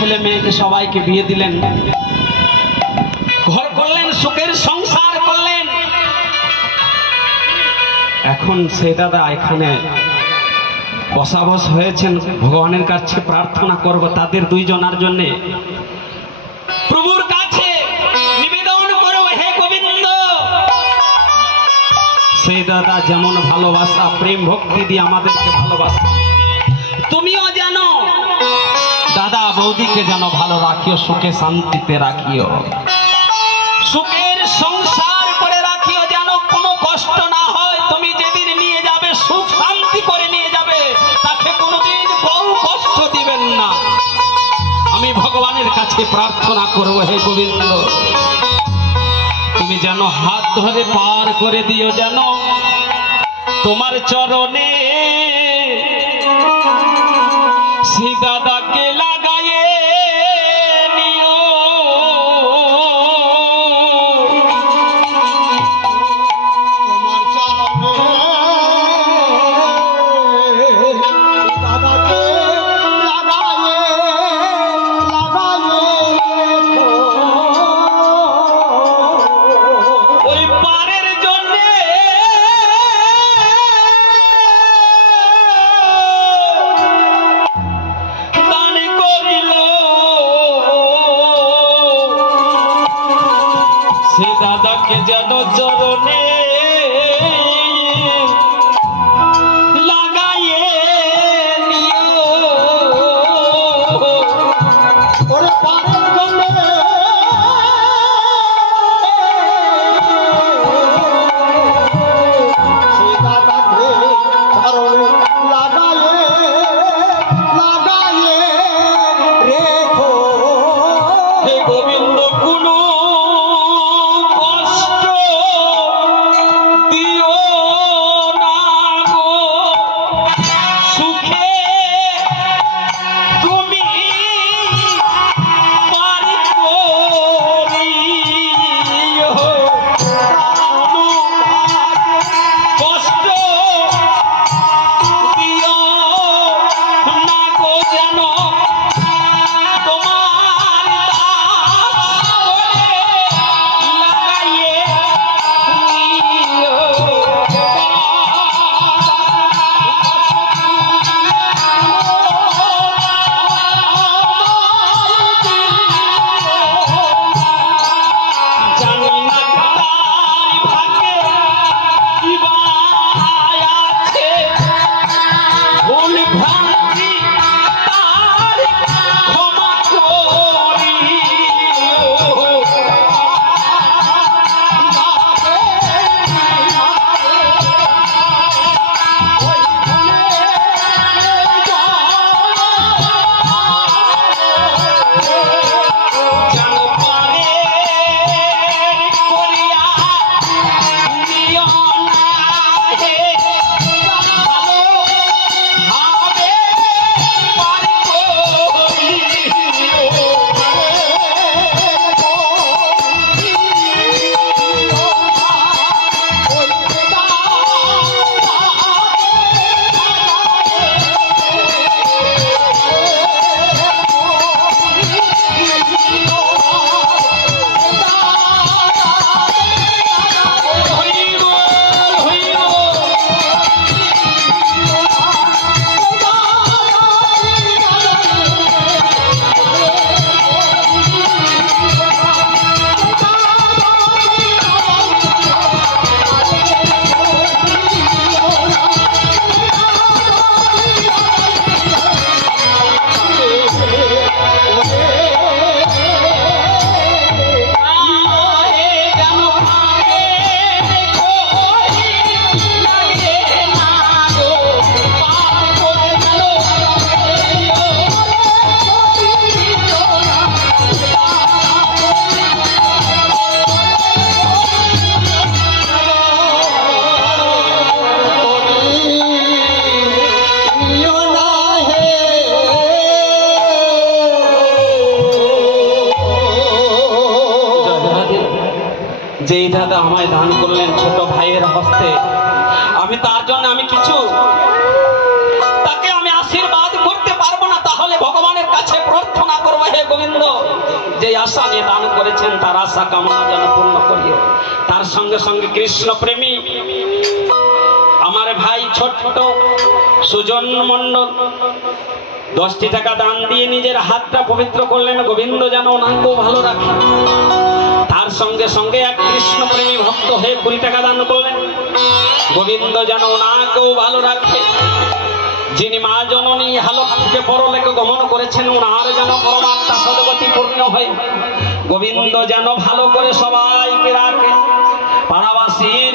ছেলে মেয়েকে সবাইকে বিয়ে দিলেন, ঘর করলেন, সুখের সংসার করলেন। এখন সেই দাদা এখানে বসাবস হয়েছেন, ভগবানের কাছে প্রার্থনা করব তাদের দুইজনার জন্য, প্রভুর কাছে নিবেদন করব, হে গোবিন্দ সেই দাদা যেমন ভালোবাসা প্রেম ভক্তি দিয়ে আমাদেরকে ভালোবাসা, তুমিও জানো দাদা বৌদিকে যেন ভালো রাখিও, সুখে শান্তিতে রাখিও, সুখের সংসার করে রাখিও, যেন কোনো কষ্ট না হয়। তুমি যেদিন নিয়ে যাবে সুখ শান্তি করে নিয়ে যাবে, তাকে কোনোদিন বহু কষ্ট দিবেন না। আমি ভগবানের কাছে প্রার্থনা করব, হে গোবিন্দ তুমি যেন হাত ধরে পার করে দিও, যেন তোমার চরণে সেই দাদাকে লাগাইয়ে নিও। তোমার চরণে দাদাকে লাগাইয়ে ওই পারের জন্যে দান করিল, সে দাদাকে যেন চরণে লাগাইয়ে দিও। ওরে পারের জন্যে সে দাদাকে চরণে লাগাইয়ে রেখো। হে গোবিন্দ কোনো কষ্ট দিও না গো, সুখে তুমি পার করিও, কোনো কষ্ট দিও না গো, যেন তোমার দাস লাগাইয়ে নিও। জানি না তার ভাগ্যে কি বা আছে, ভুল ভ্রান্তি তার ক্ষমা করিও। যেন পারে করিয়া নিও না হে, ভালো ভাবে পার করিও। হইব হইব যেই দাদা আমায় দান করলেন ছোট ভাইয়ের হস্তে, আমি তার জন্য আমি কিছু তাকে আমি আশীর্বাদ করতে পারবো না, তাহলে ভগবানের কাছে প্রার্থনা করবো, হে গোবিন্দ যে আশা নিয়ে দান করেছেন তার আশা কামনা যেন পূর্ণ করিও। তার সঙ্গে সঙ্গে কৃষ্ণ প্রেমী আমার ভাই ছোট্ট সুজন মণ্ডল 10টি টাকা দান দিয়ে নিজের হাতটা পবিত্র করলেন, গোবিন্দ যেন ওনাকেও ভালো রাখে। তার সঙ্গে সঙ্গে এক কৃষ্ণ প্রেমী ভক্ত হয়ে 20 টাকা দান করলেন, গোবিন্দ যেন ওনাকেও ভালো রাখে। যিনি মা জননী হালক থেকে পরলোকে গমন করেছেন ওনার যেন পরমাত্মা সদগতি পূর্ণ হয়, গোবিন্দ যেন ভালো করে সবাইকে রাখে। পাড়াবাসীর